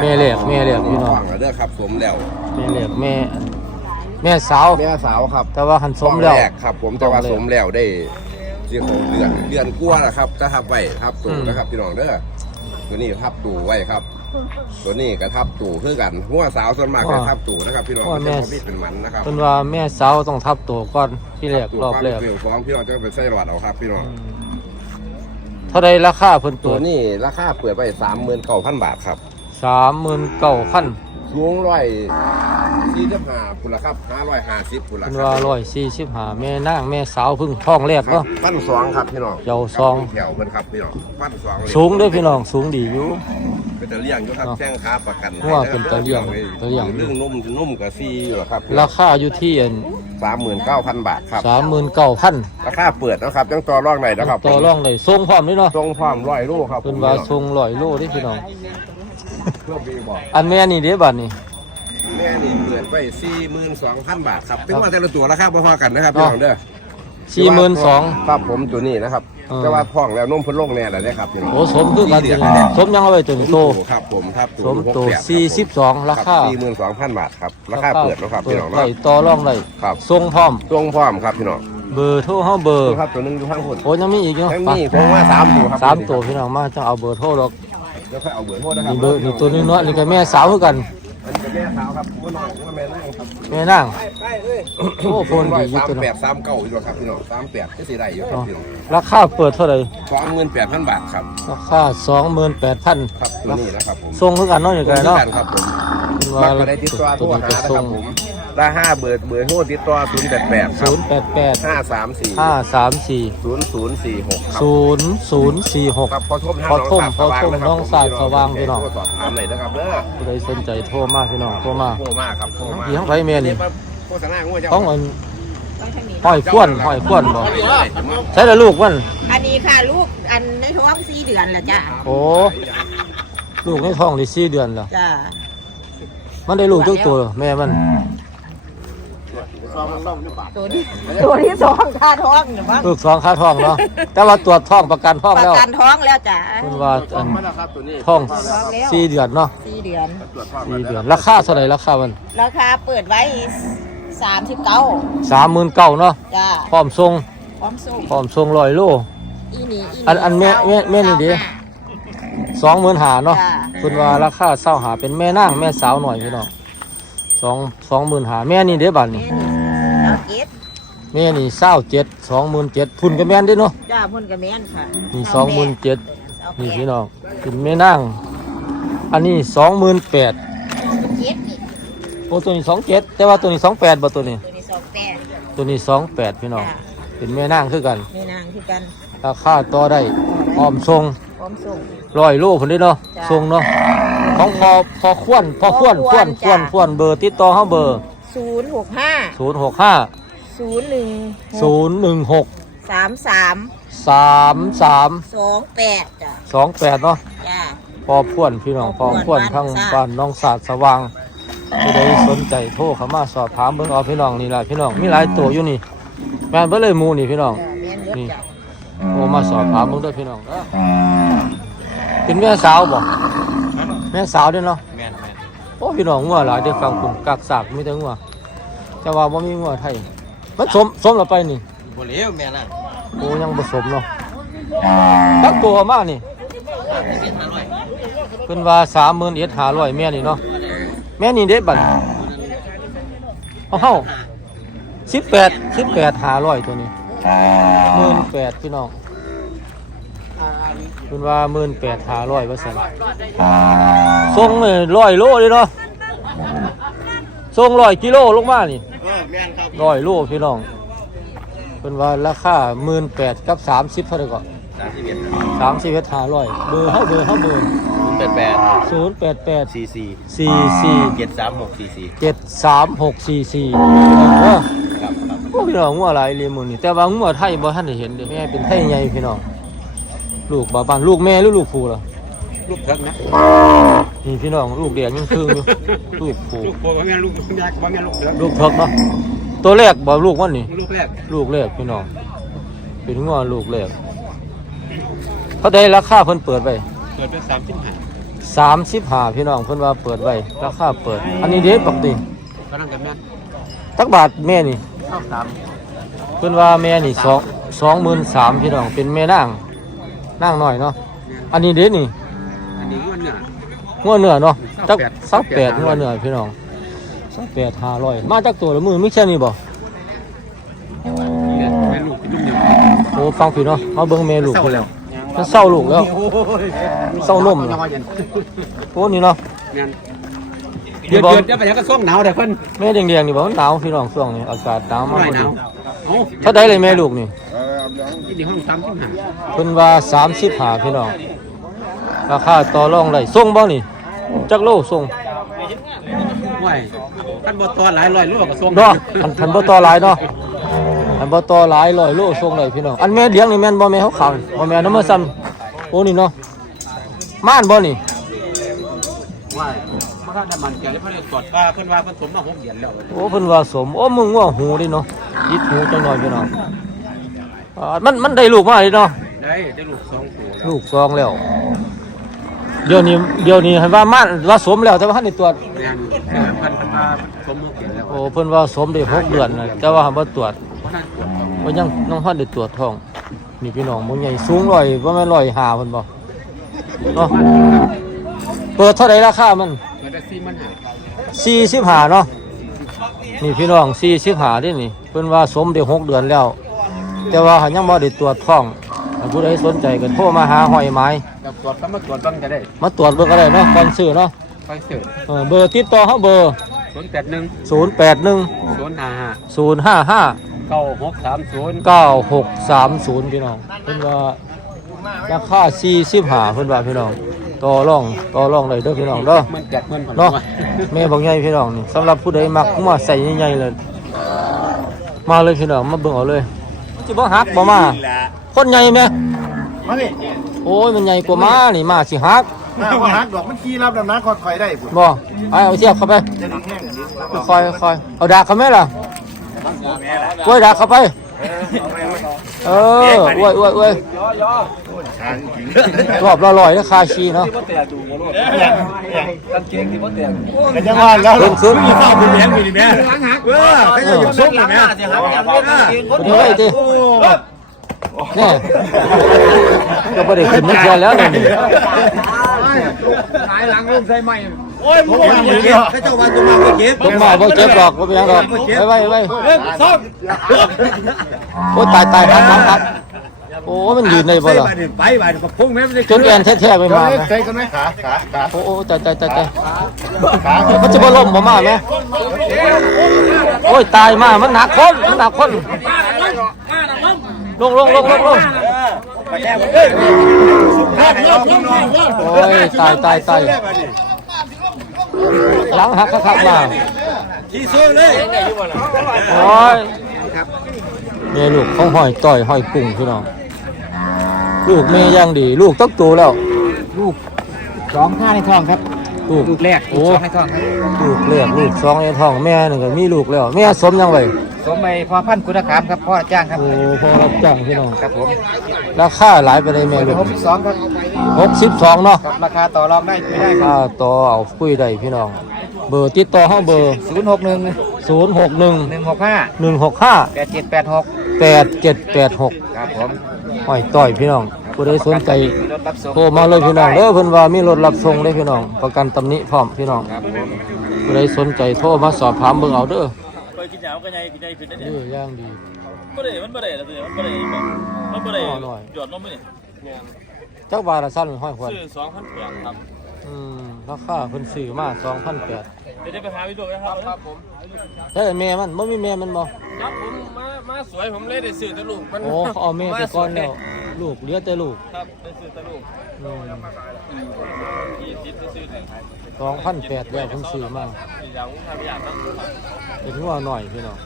แม่เล็กแม่เล็กพี่น้องท้แล้วเด้อครับสมแล้ว แม่เล็กแม่ แม่สาว แม่สาวครับแต่ว่าหันสมแล้ว ท้องรกครับ ผมแต่ว่าท้องแรกสมแล้วได้ที่เขาเดือนเดือนกลัวาแล้วครับจะทับไว้ทับตู่อืม นะครับพี่น้องเด้อตัวนี้ทับตู่ไว้ครับ ตัวนี้ก็ทับตู่คือกันหัวสาวส่วนมากก็ทับตู่นะครับ พี่น้องว่าไม่แม่ใช่เขาพิดเป็นมันนะครับเพิ่นว่าแม่สาวต้องทับตัวก่อนที่แรกรอบแรกเปลี่ยวฟ้องพี่น้องจะเป็นไส้หลอดเอาครับพี่น้อง อืมเท่าใดราคาเพิ่นตัเปิวดนี้ราคาเปิดไปสามหมื่นเก้าพันบาทครับ สามหมื่นเก้าพันสูงร้อยสี่สิบห้าพุ่นละครับห้าร้อยห้าสิบพุ่นละเป็นครัว่าร้อยสี่สิบห้าแม่นางแม่สาวเพึ่งท้องแรกครัเนาะบพันสองครับพี่น้องเยาวซอง แถวเพิ่นครับพี่น้องพันสองเลยสูงเด้วยพี่น้องสูงดีอยู่ เป็นตะเลี่ยงอยู่ครับเนาะแจ้งค้าประกันว่าเป็นตะเลี่ยงตะเลี่ยง เรื่องนุ่มนุ่มกับซีอยู่ครับราคาอยู่ที่สามหมื่นเก้าพันบาทครับ สามหมื่นเก้าพันราคาเปิดนะครับยังต่อรองไหนนะครับต่อรองเลยทรงพร้อมด้วยเนาะทรงพร้อมร้อยลูกครับเป็นว่าทรงร้อยโลเด้พี่น้อง เพื่อบีบอกอันแม่นี่เด้บัดนี่แม่นี่เปิดไปสี่หมื่นสองพันบาทครับถึงว่าแต่ละตัวราคาพอๆกันนะครับพี่น้องเด้อสี่หมื่นสอง ครับผมตัวนี้นะครับเออ แต่ว่าท้องแล้วนุ่มเพ้นลงแน่แหละนะครับพี่น้องโอ้สมคือกันสี่จริงเดือนสมยังเอาไปถึงโต ครับผมครับสมโตสี่สิบสองราคาสี่หมื่นสองพันบาทครับราคาเปิดแล้วครับพี่น้องเปิดเนาะได้ต่อรองได้ครับ ทรงพร้อมทรงพร้อมครับพี่น้องเบอร์โทรเฮาเบอร์ดูครับตัวหนึงดูข้างคนโอ้ยังมีอีกเนาะยังไปมีผมว่าสามตัวครับสามตัวพี่น้องมาจังเอาเบอร์โทรหรอก เดี๋ยวค่อยเอาเบอร์โทษนะครับนี่เบอร์นี่ตัวนี้เนาะนี่ก็แม่สาวคือกันอันนี้เป็นแม่สาวครับว่าน้องว่าแม่นั่งครับแม่นางโอ้โฟนดีอยู่สามตัวแปเนาะดสามเก้าอยู่ครับพี่น้องสามแปดก็สีได้อยู่ครับพี่น้องราคาเปิดเท่าไหร่สองหมื่นแปดพันบาทครับราคาสองหมื่นแปดพันครับตัวนี้นะครับผมทรงคือกันเนาะนี่ตัวกันนี้เนาะกันครับผมเป็นบัว่าตรได้ติดตัวโทรตัวหานี้นะเป็นทรครังบผม ราห้าเบอร์เบอร์โทรติดต่อศูนย์แปดแปดครัศูบนย์แปดแปดห้าสามสี่ห้าสามสี่ศูนย์ศูนย์สี่หกครับศูนย์ศูนย์สี่หกครับพอทุ่มพอทุ่มพอทุ่มน้องสาดสว่างพี่น้องสอบถามเลยนะครับเด้อผู้ใดสนใจโทรมาพี่น้องโทรมาโทรมากครับโทรมาที่ห้องไฟเมียนี่โฆษณางูเจ้าต้องอันห้อยควนห้อยควนบ่เอาดิเลยใช่ละลูกมันอันนี้ค่ะลูกอันในท้องสี่เดือนแล้วจ้ะโอ้ลูกในท้องได้สี่เดือนแล้ว จ้ะมันได้ลูกทุกตัว เหรอแม่มันตัวนี้ตัวที่สองค่าท้องหรือมั้งลูกสองค่าท้องเนาะแต่ว่าตรวจท้องประกันท้องประแล้วกันท้องแล้วจ้ะคุณว่าอัน มาแล้วครับตัวนี้ท้องสี่เดือนเนาะสี่เดือน ตรวจท้องสี่มาเดืแล้อวนราคาเท่าไหร่ราคามันราคาเปิดไว้สามสิบเก้าสามหมื่นเก้าเนาะจ้ะพร้อมทรงพร้อมส่งพร้อมทรงร้อยโล อีนี่อีอันอันแม่แม่แม่นี่ดิ สองหมื่นหาเนาะจ้ะคุณว่าราคาเศร้าหาเป็นแม่นางแม่สาวหน่อยพี่น้องสองสองหมื่นหาแม่นี่เด้บัดนี่แม่นี่แล้ว เกตแม่นี่เศร้าเจ็ดสองหมื่นเจ็ดพุ่นกับแม่นเด้เนาะจ้าพุ่นกับแม่นค่ะนี่สองหมื่นเจ็ดเอานี่แปพี่ดน้องเป็นแม่นางอันนี้สองหมื่นแปดเจ็ดนี่โอ้ตัวนี้สองเจ็ดแต่ว่าตัวนี้สองแปดบ่ตัวนี้ ตัวนี้สองแปดตัวนี้สองแปดพี่น้องจ้ะเป็นแม่นางคือกันแม่นางคือกันราคาต่อได้อ้อมทรงพร้อมส่ง ร้อยโลพุ่นเด้เนาะจ้ะทรงเนาะของพอพอควนพอควนควนควนควนเบอร์ติดต่อเฮาเบอร์ ศูนย์หกห้าศูนย์หกห้าศูนย์หนึ่งศูนย์หนึ่งหกสามสามสามสามสองแปดจ้ะสองแปดเนาะจ้าพอพ่วนพี่น้องพพออพ่พ่ววนนทั้งบ้านบ้านน้องศาสตร์สว่างผู้ใดสนใจโทรเข้ามาสอบถามเบิ่งเอาพี่น้องนี่แหละพี่น้องมีหลายตัวอยู่นี่แม่นเบิ่เลยหมูนี่พี่น้องจ้ะแม่นเบิดนี่จ้ะโทรมาสอบถามเบิ่งด้วยพี่น้องเด้อเป็นแม่สาวบ่แม่สาวเด้อเนาะแม่นแม่นโอ้พี่น้องงัวหลายเด้อฟังคุณกักสากมีแต่งัว แต่ว่าบ่มีงัวไทย มันสมสมแล้วไปนี่บ่เลี้ยวแม่น่ะโอ้ยังผสมเนาะตักตัวมากนี่เพิ่นว่าสามหมื่นเอ็ดหาร้อยแม่นี่เนาะแม่นี่เด็ดบัตรเอาเฮ้าสิบแปดสิบแปดหาร้อยตัวนี้หมื่นแปดพี่น้องเพิ่นว่าหมื่นแปดหาร้อยเปอร์เซ็นต์ส่งเลยร้อยโลเลยเนาะ ส่งร้อยกิโลลงมานี่เออแม่นครับร้อยโลพี่น้องเป็นว่าราคาหมื่นแปดกับสามสิบเท่าไหร่ก่อนสามสิบเอ็ดสามสิบเอ็ดหาร้อยเบอร์ให้เบอร์ให้เบอร์แปดแปดศูนย์แปดแปดสี่สี่สี่สี่เจ็ดสามหกสี่สี่เจ็ดสามหกสี่สี่เออครับครับโอ้พี่น้องงัวหลายเรียนมือนี่แต่ว่างัวไทยบ่ท่านได้เห็นเด้แม่เป็นไทยใหญ่พี่น้องลูกบาบานลูกแม่หรือลูกผู้ล่ะลูกเถิกนะนี่พี่น้องลูกแดงยังครึ่งอยู่ ลูกผู้ลูกโป่งว่าแม่นลูกแม่ว่าแม่นลูกเถิกลูกเพิกเนาะตัวแรกบ่ลูกมันนี่ลูกแรกลูกแรกพี่น้อง เป็นงัวลูกแรกเขาได้ราคาเพิ่นเปิดไปเกิดเป็นสามสิบห้าสามสิบห้าพี่น้องเพิ่นว่าเปิดไว้ราคาเปิด อันนี้เด็ปกติก็นั่งกันแม่นตักบาทแม่นี่ชอบตามเพิ่นว่าแม่นี่สองสองหมื่นสามพี่น้องเป็นแม่นางนางหน่อยเนาะอันนี้เด็นี่อันนี้มันเนี่ย งัวเนื้อเนาะจัก28สักแปดงัวเนื้อพี่น้องสักแปดห้าร้อยมาจากตัวละมือไม่ใช่นี่บ่เนี่ยแม่ลูกเป็นลูกเดียวโอ้ฟังพี่เนาะมาเบิ่งแม่ลูกเศร้าแล้วมันเศร้าลูกแล้วเศร้านมน้เนาะอยยันโอ้นี่เนาะงานเดี๋เดืยอวดบอกเดือดจะไปยังก็ส่งหนาวแต่เพิ่นแม่แดงๆนี่บ่มันหนาวพี่น้องช่วงนี้อากาศหนาวมากไม่พอหดีนาวเอ้าเท่าใดเลยแม่ลูกนี่ที่ในห้องตามที่หาเพิ่นว่า35พี่น้อง ราคาต่อรองได้ส่งบ่นี่จักโลส่งไหวท่านบ่ตอนหลายร้อยโลก็ส่งเนาะอันพันบ่ต่อหลายเนาะอันบ่ต่อหลายร้อยโลส่งได้พี่น้องอันแม่เลี้ยงนี่แม่นบ่แม่ขาวๆนี่บ่แม่นน้ำมือซ้ำโอ้นี่เนาะม่านบ่นี่ไหวมาถ้าได้มันแกเลยเพิ่นเลยตรวจว่าเพิ่นว่าเพิ่นสมมาหกเดือนแล้วโอ้เพิ่นว่าสมโอ้มึงว่าหูดิเนาะยิดหูจังหน่อยพี่น้องอ่ามันมันได้ลูกมาดิเนาะได้ได้ลูกสองตัวลูกซองแล้ว เดี๋ยวนี้เดี๋ยวนี้ให้ว่ามันว่าสมแล้วแต่ว่าท่านได้ตรวจแม่นเพิ่นเพิ่นว่าสมหกเดือนแล้วโอ้เพิ่นว่าสมได้หกเดือนนะแต่ว่าบ่ตรวจเพราะนั้นตรวจบ่ยังน้องฮอดได้ตรวจท้อง นี่พี่น้องบ่ใหญ่สูงร้อยบ่แม่นร้อยห้าเพิ่นบ่เนาะเปิดเท่าไหร่ราคามันมันจะซีมันหา45เนาะนี่พี่น้อง45ดินี่เพิ่นว่าสมได้หกเดือนแล้ว แต่ว่าหันยังบ่ได้ตรวจท้องถ้าผู้ใดสนใจก็โทรมาหาหอยไม้ แล้วตรวจก็มาตรวจบ้างจะได้มาตรวจเบิ่งก็ได้เนาะก่อนซื้อเนาะไปเสิร์ฟเออเบอร์ติดต่อเฮาเบอร์ ศูนย์แปดหนึ่ง081 ศูนย์ห้าห้า055 เก้าหกสามศูนย์9630 พี่น้องเพิ่นว่าราคา45เพิ่นว่าพี่น้องต่อรองต่อรองได้เด้อพี่น้องเด้อ มันแจกเงินผ่อนเนาะแม่บอกใหญ่พี่น้องนี่สำหรับผู้ใดมักมาใส่ใหญ่ๆเลย มาเลยพี่น้องมาเบิ่งเอาเลยสิบ่ฮักบ่มาคนใหญ่แม่มาดิ โอ้ยมันใหญ่กว่าม้านี่ม้าสิฮักหน้าว่าหักดอกมันขี้รับดำน้ำคอดคอยได้พุ่นบ่ไปเอาเทียบเข้าไปจะดึงแห้งดิค่อยๆค่อยๆเอาดากเขาไหมล่ะกล้วยดากเข้าไปเอออวยอวยอวยรอบละร้อยราคาชีเนาะกันจังหวัดแล้วเพิ่มขึ้นข้าวเป็นแหงอยู่นี่แม่ล้างหักเออให้จะอยู่ซุกนี่แม่เดี๋ยวไอ้ติ แน่ก็ไม่ได้ขึ้นไม่แค่แล้วนี่หายหลังลงใส่ใหม่โอ้ยมึงว่าอย่างนี้ให้เจ้าวันตัวมาเก็บผมมาบ่เจ็บหรอกบ่เป็นหยังหรอกไว้ไว้ไว้ซ่อมโอ้ยตายตายครับครับครับ โอ้ มันยืนได้บ่ล่ะไปไปกับพุ่งแม่ไม่ได้จนแอนแท้ๆไปมาไหมใส่กันไหมขาขาขาโอ้โอ้ตายตายตายตายขามันจะบ่ล้มบ่มาไหมโอ้ยตายมามันหนักคนมันหนักคน ลงลงลงลงลงโอ้ยตายตายตายหลังหักคักๆมาที่ซื้อเลยโอ้ยเมียลูกของหอยต่อยหอยกุ้งพี่น้องลูกเมียย่างดี ลูกต้องโตแล้วสองห้าในทองครับ ลูกลูกแรกโอ้สองในทองครับลูกเลือกลูกสองในท้องแม่หนึ่งก็มีลูกแล้ว แม่สมยังไงสมไปพอพันคุณธรรมครับพ่อจ้างครับโอ้พอรับจ้างพี่น้องครับผมราคาหลายไปเลยแม่ลูกหกสิบสองครับหกสิบสองเนาะครับราคาต่อรองได้ไม่ได้คค่ารับต่อเอาคุยได้พี่น้องเบอร์ติดต่อห้องเบอร์ศูนย์หกหนึ่งศูนย์หกหนึ่งหนึ่งหกห้าหนึ่งหกห้าแปดเจ็ดแปดหกแปดเจ็ดแปดหกครับผมหอยต่อยพี่น้อง ผู้ใดสนใจมีรถรับส่งโทรมาเลยพี่น้องเด้อเพิ่นว่ามีรถรับส่งเลยพี่น้อง ประกันตำหนิพร้อมพี่น้องครับผมผู้ใดสนใจโทรมาสอบถามเบิ่งเอาเด้อไปกินยาก็ยังกินได้ขึ้นได้เนี่ยเด้อย่างดีบ่ได้มันบ่ได้แล้วเนี่ยมันบ่ได้แบบมันบ่ได้อ๋อหน่อยหยอดนมไม่นี่จักบาทละสั้นห้อยขวดซื้อ2,800ครับ อืมราคาเพิ่นซื้อมา2,800เดี๋ยวจะไปหาวิดีโอนะครับครับผมแต่แม่มันบ่มีแม่มันบ่ครับผมมามาสวยผมเลยได้ซื้อแต่ลูกมันโอ้เขาเอาแม่ไปก่อนแล้วลูกเหลือแต่ลูกครับได้ซื้อแต่ลูกอืมยี่สิบได้ซื้อเลย2,800แล้วเพิ่นซื้อมาอีกอย่างทำอย่างนั้นเป็นหัวหน่อยพี่น้อง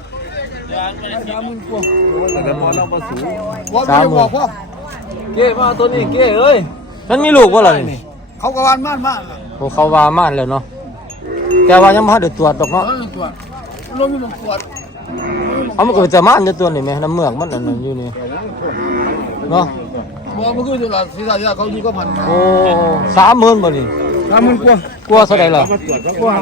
ยางไม่ได้กินแต่พอเรามาสูงสามหมื่นเก้มาตัวนี้เก้เอ้ยมันมีลูกบ่ล่ะนี่ เขากวันมากมากโอ้เขาว่าม่านแล้วเนาะแต่ว่ายังบ่ทันได้ตรวจดอกเนาะตรวจรวมมีบางตรวจเอามันก็จะม่านจะตัวนี่แม่น้ำเมือกมันอันนั้นอยู่นี่เนาะบอกมันคือตลาดศีรษะเขาอยู่ก็พันโอ้สามหมื่นบ่นี่สามหมื่นกว่ากลัวเท่าใดล่ะกว่า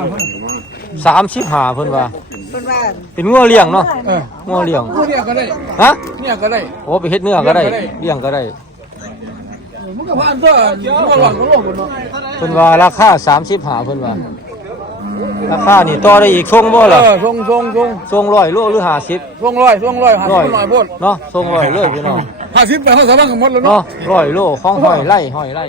สามสิบห้าเพิ่นว่าเพิ่นว่าเป็นงัวเลี้ยงเนาะเอองัวเลี้ยงเนี่ยก็ได้ฮะเนี่ยก็ได้โอ้ไปเฮ็ดเนื้อก็ได้เลี้ยงก็ได้ มันก็ผ่านตัวมันหลังก็โลกคนเนาะเพิ่นว่าราคาสามสิบห้าเพิ่นว่าราคานี่ต่อได้อีกส่งบ่เอล่ะอทรงทรงทรงส่งร้อยโลหรือห้าสิบทรงร้อยทรงร้อยหาร้อยหน่อยพูดเนาะส่งร้อยเลยพี่น้องห้าสิบไปเขาสามารถกันหมดแล้วเนาะเนาะร้อยโลของห้อยไร่ห้อยไร่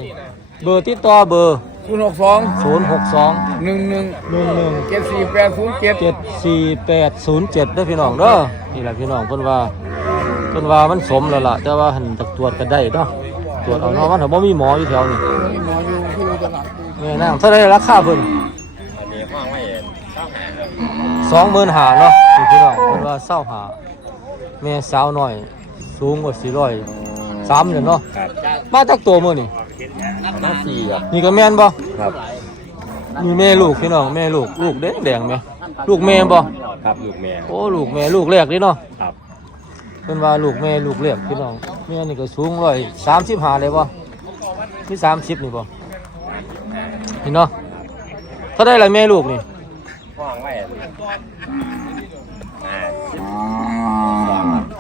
เบอร์ติดต่อเบอร์ศูนย์หกสองศูนย์หกสองหนึ่งหนึ่งหนึ่งหนึ่งเจ็ดสี่แปดศูนย์เจ็ดเจ็ดสี่แปดศูนย์เจ็ดเด้อพี่น้องเด้อนี่แหละพี่น้องเพิ่นว่าเพิ่นว่ามันสมแล้วล่ะแต่ว่าหันตรวจกันได้เนาะ ตรวจเอาเนาะมันถ้าบ่มีหมออยู่แถวนี้หมออยู่ที่ตลาดแม่นางเท่าไรราคาเพิ่นอันนี้ห้องไม่เห็นต้องหาครับสองหมื่นหาเนาะนี่พี่น้องเพิ่นว่าเศร้าหาแม่สาวน้อย สูงกว่าสี่ร้อยสามเลยเนาะมาจากตัวมื้อนี่หน้าสี่ครับนี่ก็แม่นบ่ครับมีแม่ลูกพี่น้องแม่ลูกลูกแดงแดงๆไหมลูกแม่บ่ครับลูกแม่โอ้ลูกแม่ลูกแรกเด้เนาะครับเพิ่นว่าลูกแม่ลูกแรกพี่น้อง แม่นี่ก็สูงร้อยสามสิบห้าเลยบ่ที่สามสิบนี่บ่นี่เนาะเท่าได้ละแม่ลูกนี่ห้องไม่เห็นอ่าสิบ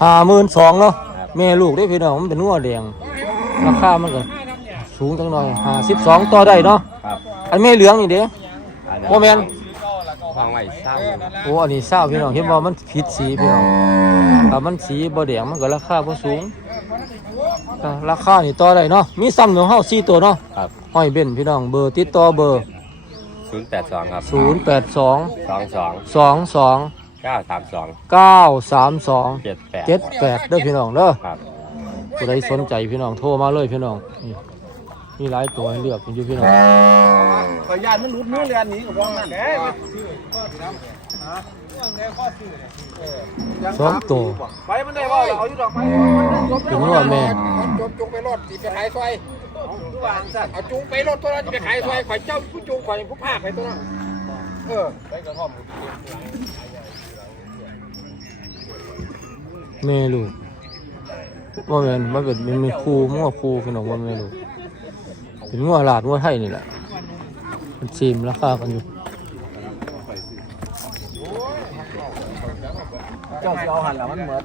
ห้าหมื่นสองเนาะแม่ลูกได้พี่น้องมันเป็นนัวแดงราคามันก็สูงจังหน่อยห้าสิบสองต่อได้เนาะครับอันแม่เหลืองนี่เด้อันโมแมนห้องไม่เศร้าโอ้อันนี้เศร้าพี่น้องเห็นบ่มันผิดสีพี่น้องถ้ามันสีบ่แดงมันก็ราคาบ่สูงก็ ราคานี่ต่อได้เนาะมีซ้ำของเฮาสี่ตัวเนาะครับห้อยเบ้นพี่น้องเบอร์ติดต่อเบอร์ ศูนย์แปดสองครับ0 8 2 สองสอง2 2 เก้าสามสอง9 3 2 เจ็ดแปด7 8เด้อพี่น้องเด้อครับผู้ใดสนใจพี่น้องโทรมาเลยพี่น้องนี่มีหลายตัวให้เลือกอยู่พี่น้องขอญาตมันหลุดมือเรียนนี้กับพวกนั้นสองตัวไปมันได้ว่าเอาอยู่ดอกไปเป็นงัวแม่จงจงไปร ถที่ไปขายซอยเอาจุงไปรถตัวนั้นที่ไปขายซอยข่อยเจ้าผู้จุงข่อยผู้ภาคไปตัวนั้นเออแม่ลูกว่าแม่นมันเป็นมันมีครูงัวครูพี่น้องว่าแม่ลูกเป็นงัวหลาดงัวไทยนี่แหละมันซีมราคากันอยู่เจ้าเอาหันแล้วมันเหมือน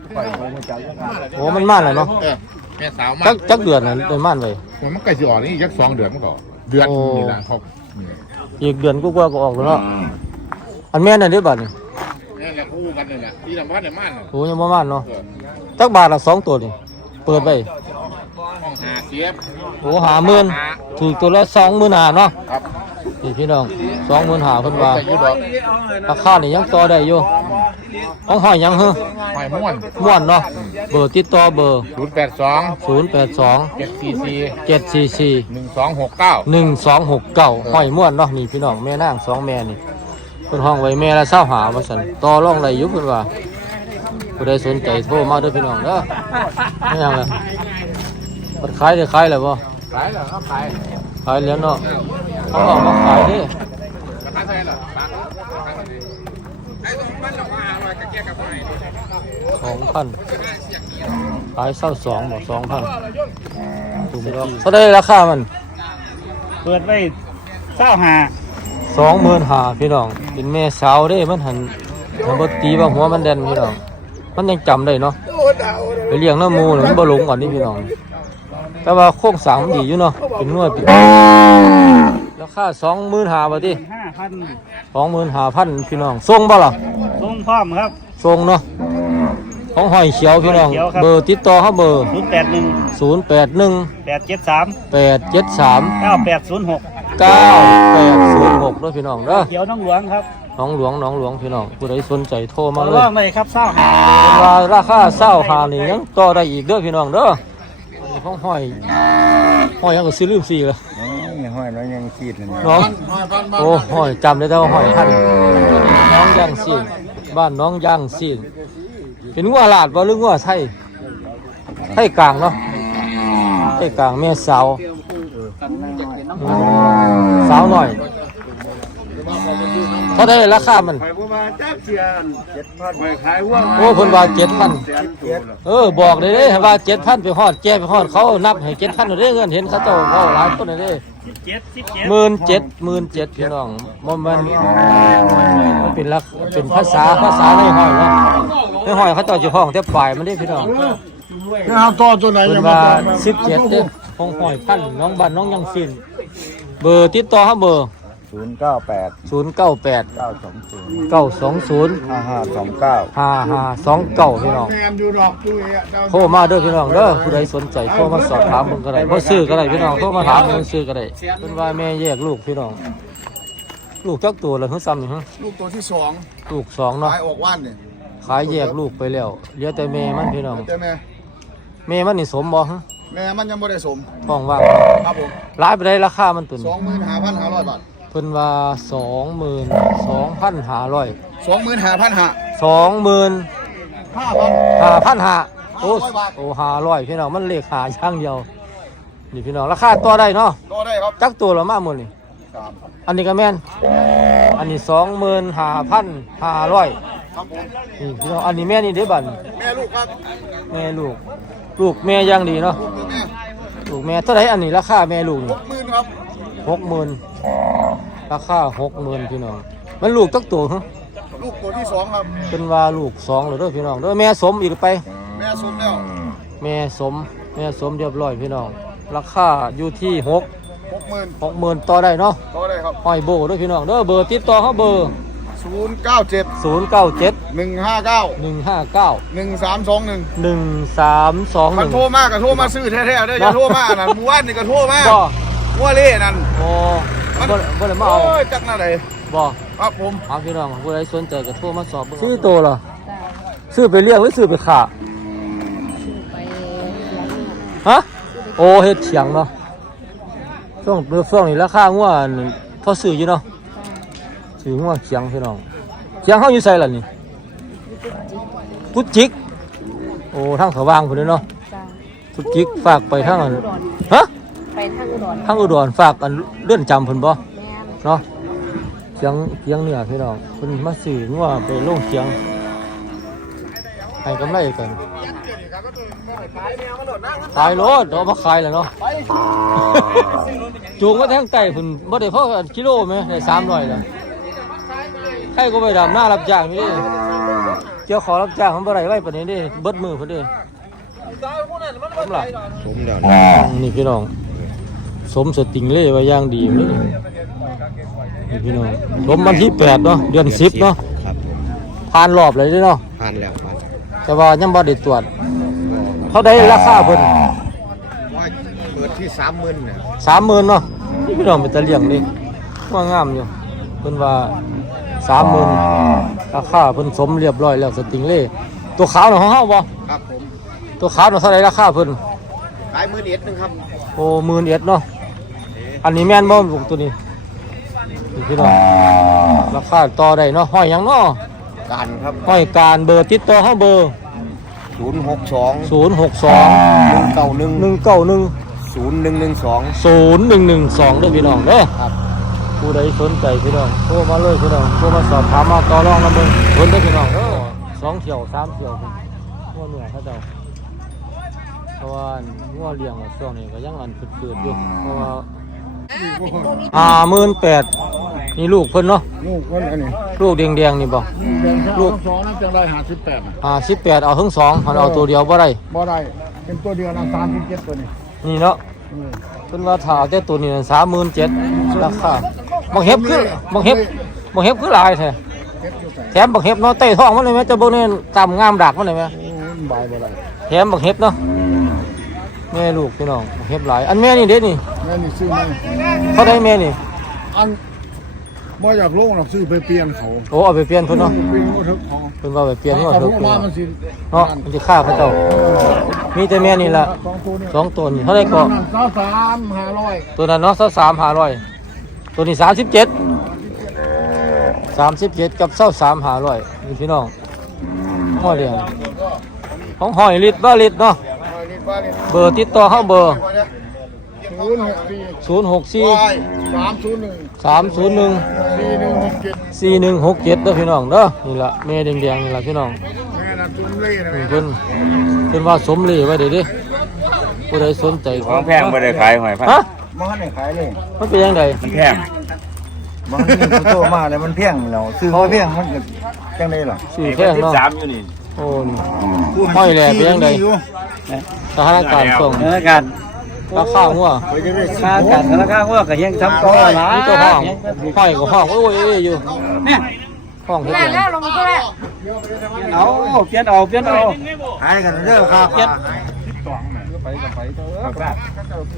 ไงโอ้มันมานแล้วเนาะ แม่สาวมาจักจักเดือนน่ะได้ม่านไว้ผมมันใกล้สิออกนี่อีกจักสองเดือนมันก็ออกเดือนโอ้นี่นะเขาอืมอีกเดือนกว่าๆก็ออกแล้วเนาะอันแม่นั่นเด้อบัดนี่นี่แหละคู่กันนี่แหละที่ลำพัดในม่านน่ะโอ้ยังบ่ม่านเนาะจักบาทละสองตัวนี่เปิดไว้ห้องหาเสียบโอ้หาหมื่นถูกตัวละสองหมื่นหาเนาะครับนี่พี่น้องสองหมื่นหาเพิ่นว่าใส่อยุดอกราคานี่ยังต่อได้อยู่ ของหอยยังเฮ้อหอยม่วนม่วนเนาะเบอร์ติดต่อเบอร์ ศูนย์แปดสอง082 เจ็ดสี่สี่744 หนึ่งสองหกเก้า1269หอยม่วนเนาะนี่พี่น้องแม่นางสองแม่นี่เพิ่นห้องไว้แม่ละเศร้าหาว่าซั่นต่อรองได้อยู่เพิ่นว่าผู้ใดสนใจโทรมาเด้อพี่น้องเด้อไม่ยังเลยเพิ่นขายได้ขายแล้วบ่ขายเหรอครับขายขายแล้วเนาะเขาออกมาขายเด้ สองพันขายเศร้าสองบอกสองพันถูกไหมครับเขาได้ราคามันเปิดไว้เศร้าหาสองหมื่นหาพี่น้อง เป็นแม่สาวเด้มันหันมันบตีว่าหัวมันแดนพี่น้อง มันยังจำได้เนาะไปเลี้ยงน้ำมูหรือมันบ่หลงก่อนนี่พี่น้อง แต่ว่าโครงสร้างมันดีอยู่เนาะ เป็นนวดเป็นราคาสองหมื่นหาบาทที่ห้าพันสองหมื่นหาพันพี่น้องส่งบ่ล่ะท รงพร้อมครับส่งเนาะของหอยเขียวพี่น้อง หอยเขียวครับ เบอร์ติดต่อเขาเบอร์ ศูนย์แปดหนึ่งศูนย์แปดหนึ่งแปดเจ็ดสามแปดเจ็ดสามเก้าแปดศูนย์หกเก้าแปดศูนย์หกด้วยพี่น้องเด้อเขียวน้องหลวงครับน้องหลวงน้องหลวงพี่น้องผู้ใดสนใจโทรมามาเลล่อยงเลยครับเศร้าหาเป็นว่าราคาเศร้าหานี่ยังต่อได้อีกเด้อพี่น้องเด้ออันนี้ของห้อยห้อยยังก็ซื้อลืมสีเลยห้อยน้อยยังขีดเลยน้องโอ้ห้อยจำได้แต่ว่าห้อยท่านน้องย่างซีน บ้านน้องย่างซีนเป็นงัวลาดบ่หรืองัวไทยไทยกลางเนาะไทยกลางแม่สาวสาวหน่อย เท่าได้ราคามันไปว่าจ้าเสียนเจ็ดพันไปขายว่าโอ้เพิ่นว่าเจ็ดพันแสนตัวละเออบอกเลยเด้ว่าเจ็ดพันไปฮอดแกไปฮอดเขานับให้เจ็ดพันเด้เงินเห็นเขาเจ้าเขาหลายคนเลยเด้สิบเจ็ดสิบเจ็ดหมื่นเจ็ดหมื่นเจ็ดพี่น้องมันมันมันเป็นลักเป็นภาษาภาษาในห้อยเนาะในห้อยเขาเจ้าจะห้องแต่ปลายมันได้พี่น้องเอาต่อตัวไหนเพิ่นว่าสิบเจ็ดเด้ห้องห้อยพันน้องบ้านน้องยังสินเบอร์ติดต่อเขาเบอร์ ศูนย์เก้าแปดศูนย์เก้าแปดเก้าสองศูนย์เก้าสองศูนย์ห้าห้าสองเก้าห้าห้าสองเก้าพี่น้องแมนอยู่ดอกตู้เอะโทรมาเด้อพี่น้องเด้อผู้ใดสนใจโทรมาสอบถามเพิ่นก็ได้บ่ซื้อก็ได้พี่น้องโทรมาถามเพิ่นซื้อก็ได้เพิ่นว่าแม่แยกลูกพี่น้อง ลูกจักตัวละฮึซ้ำนี่ฮึลูกตัวที่สองลูกสองเนาะขายออกว่านเนี่ยขายแยกลูกไปแล้วเหลือแต่แม่มันพี่น้องเจ้าแม่แม่มันนี่สมบ่ฮึแม่มันยังไม่ได้สมท้องว่างครับผมหลายไปได้ราคามันตุนสองหมื่นห้าพันห้าร้อยบาท เพิ่นว่า22,500สองหมื่นห้าพันห้า20,000ห้าพัน5,500โอ้โอ้500พี่น้องมันเลขหาอย่างเดียว นี่พี่น้องราคาต่อได้เนาะก็ได้ครับจักตัวละมาหมดนี่สามอันนี้ก็แม่นอันนี้สองหมื่นห้าพันห้าร้อยครับผมนี่พี่น้องอันนี้แม่นี่เด้บันแม่ลูกครับแม่ลูก ลูกแม่อย่างดีเนาะลูกตัวแม่ลูกแม่เท่าไหรอันนี้ราคาแม่ลูกหนี่กหมื่นครับหกหมื่น ราคาหกหมื่นพี่น้อง มันลูกจักตัวฮะลูกตัวที่สองครับ เป็นว่าลูกสองเลยเด้อพี่น้องเด้อแม่สมอีกไป แม่สมแล้วแม่สมแม่สมเรียบร้อยพี่น้อง ราคาอยู่ที่หกหกหมื่นหกหมื่นต่อได้เนาะก็ได้ครับห้อยโบเด้อพี่น้องเด้อเบอร์ติดต่อเขาเบอร์ศูนย์เก้าเจ็ดศูนย์เก้าเจ็ดหนึ่งห้าเก้าหนึ่งห้าเก้าหนึ่งสามสองหนึ่งหนึ่งสามสองหมันนึ่งโทรมากกับโทรมาซื้อแท้ๆเด้ออย่าโทรมานั่นหมู่บ้านนี่ก็โทรมาบ่หัวเล่นั่นโอ้ บ่บ่ได้มาเอาโอ้ยจักหน้าไหนบ่ครับผมเอาพี่น้องผู้ใดสนใจก็โทรมาสอบเบิ่งซื้อโตเหรอซื้อไปเลี้ยงหรือซื้อไปขาฮะโอ้เฮ็ดเถียงเนาะช่วงช่วงนี้ราคางัวนี่พอซื้ออยู่เนาะซื้องัวเถียงพี่น้องเถียงเฮาอยู่ไสล่ะนี่กุดจิกโอ้ทางเขาวางพุ่นเด้อเนาะจ้ากุดจิกฝากไปทาง รทางอุดรฝากอันเลื่อนจำเพิ่นบ่แม่นเนาะเสียงเสียงเหนือพี่น้องเพิ่นมาสื่องัวไปลงเสียงให้กำไรกันขายรถเอามาขายแล้วเนาะจูงมาแทงไก่เพิ่นบ่ได้พอกิโลไหมได้300แล้วใครก็ไปดำหน้ารับจ้างนี่ดิเจ้าของรับจ้างมันบ่ได้ไว้ปานนี้เดิเบิดมือเพิ่นเดิสมล่ะสมแล้วนี่พี่น้อง สมสติงเล่ไว้อย่างดีเลยนี่พี่น้องสมวันที่แปดเนาะเดือนสิบเนาะครับผมผ่านรอบเลยเด้อเนาะผ่านแล้วผ่านแต่ว่ายังบ่ได้ตรวจเขาได้ราคาเพิ่นว่าเปิดที่สามหมื่นเนี่ยสามหมื่นเนาะนี่พี่น้องเป็นตะเลี่ยงนี่ว่างามอยู่เพิ่นว่าสามหมื่นราคาเพิ่นสมเรียบร้อยแล้วสติงเล่ตัวขาวน่ะของเฮาบ่ครับผมตัวขาวน่ะเท่าไหร่ราคาเพิ่นขายมือเอ็ดหนึงครับโอ้หมื่นเอ็ดเนาะ อันนี้แม่นบ่ลูกตัวนี้นี่พี่น้องราคาต่อได้เนาะห้อยหยังเนาะการครับห้อยการเบอร์ติดต่อเฮาเบอร์ ศูนย์หกสอง062หนึ่งเก้าหนึ่ง191ศูนย์หนึ่งหนึ่งสอง0112เด้อพี่น้องเด้อครับ ผู้ใดสนใจพี่น้องโทรมาเลยพี่น้องโทรมาสอบถามมาต่อรองกันเบิ่งเพิ่นเด้อพี่น้องเด้อสองเที่ยวสามเที่ยวพุ่นงัวเหนือเขาเจ้าเพราะว่างัวเลี้ยงอะช่วงนี้ก็ยังอันฝืดๆอยู่เพราะว่า ห้าหมื่นแปดนี่ลูกเพิ่นเนาะลูกคนอันนี้ลูกแดงๆนี่บ่ลูกสองนั่นจังได้หาสิบแปดอ่าสิบแปดเอาทั้งสองหันเอาตัวเดียวบ่ได้บ่ได้เป็นตัวเดียวนะสามสิบเจ็ดตัวนี้นี่เนาะเพิ่นว่าถ้าเอาแต่ตัวนี้สามหมื่นเจ็ดราคาบักเห็บคือบักเห็บบักเห็บคือหลายแท้เจ็ดอยู่แต่แถมบักเห็บเนาะเตะท้องมันเลยไหมเจะเบิ่งนี่ตำงามดักมันเลยไหมโอ้ยบายบ่ได้แถมบักเห็บเนาะ แม่ลูกพี่น้องบักเห็บหลาย อันแม่นี่เด้นี่แม่นี่ซื้อมาเขาได้แม่นี่ อันบ่อยากลงหรอกซื้อไปเปลี่ยนเขาโอ้เอาไปเปลี่ยนเพิ่นเนาะเปลี่ยนมือถือของเพิ่นว่าไปเปลี่ยนเนาะเอาเถลอะงมามันสิเนาะมันสิฆ่าเขาเจ้า มีแต่แม่นี่ล่ะสองตัวนี่สองตัวนี่เท่าไหร่ก็นั่นสาวสามห้าร้อยตัวนั้นเนาะสักสามห้าร้อยตัวนี้สามสิบเจ็ดสามสิบเจ็ดกับเศร้าสามห้าร้อยนี่พี่น้องห้อยเรียงของหอยลิตรว่าลิตรเนาะ เบอร์ติดต่อเข้าเบอร์ศูนย์หกสี่ศูนย์หกสี่สามศูนย์หนึ่งสามศูนย์หนึ่งสี่หนึ่งหกเจ็ดเจ็ดสี่หนึ่งหกเจ็ดเด้อพี่น้องเด้อนี่ละแม่แดงๆนี่ละพี่น้องแม่น่ะตุ้มเล่นะอืแม่มเพิ่นเพิ่นว่าสมเลยไว้เดี๋ยวดิผู้ใดสนใจของแพงไม่ได้ขายหอยพันฮะมันให้ขายเลยมันเป็นยังไงมันแพงมันนี่โตมาแล้วมันเพียงแล้วซื้อมาเพียงมันก็จังได๋ล่ะสี่แพงเนาะสามอยู่นี่โอ้นี่ห้อยแหล่เป็นยังไง สถานการณ์ส่งเออกันราคาหัวค่ากันราคาว่าก็ยังทำต่อหลายนี่ตัวห้องห้อยก็ห้องโอ้ยเอ้ยอยู่เนี่ยห้องเฮ็ดหยังแล้วลงมาก็แล้วเอาเปลี่ยนเอาเปลี่ยนเอาขายกันเด้อครับเปลี่ยน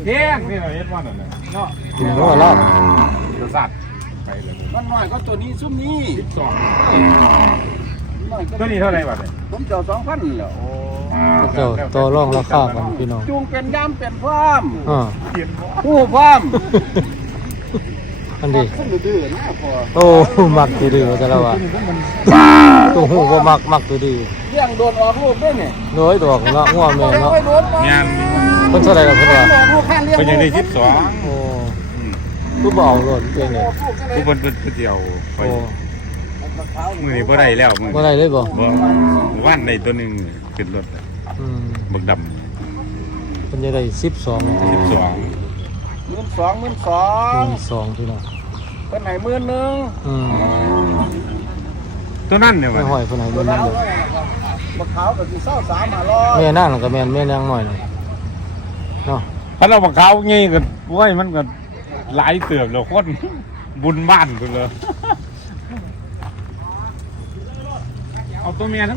เที่ยงนี่เราเฮ็ดว่านั่นน่ะเนาะกินหัวลาบรสชาติไปเลยมันน้อยก็ตัวนี้ซุ่มนี้สอง ตัวนี้เท่าไหร่บาทเนี่ยผมเจ้า2,000แล้วเจ้าต่อรองราคากันพี่น้องจูงเป็นย่ำเป็นพร้อมอ่าผู้พร้อมอันดีโอ้มักตัวดื้อแต่ละว่าตัวหูบ่มักมักตัวดื้อเรื่องโดนออกลูกด้วยนี่น้อยดอกเนาะงัวแม่เนาะงานเพิ่นเท่าไหร่ล่ะเพิ่นว่าลูกแค่เลี้ยงเป็นยังได้สิบสองโอ้คือบ่เอาโลดเป็นไงผู้คนเป็นเดียวไปโอ้ มือนี้บ่ได้แล้วมือบ่ได้เลยบ่บ่ว่านในตัวหนึ่งขึ้นรถอืมบักดเพิ่นจะได้12ำสิบสองหมื่นสองหมื่นสอง12พี่น้องเป็นไหนหมื่นหนึ่งอืมตัวนั้นเนี่ยไม่มันห้อยเพิ่นให้เบิ่นนั่นเด้อมะขาวกับสีเศร้าสามห้าร้อยแม่นางก็แม่นแม่นางน้อยน่ะเนาะถ้าเราบักเขางี้ก็โว้ยมันก็หลายเติบแล้วคนบุญบ้านไปเลย เอาตัวเมียทั้ง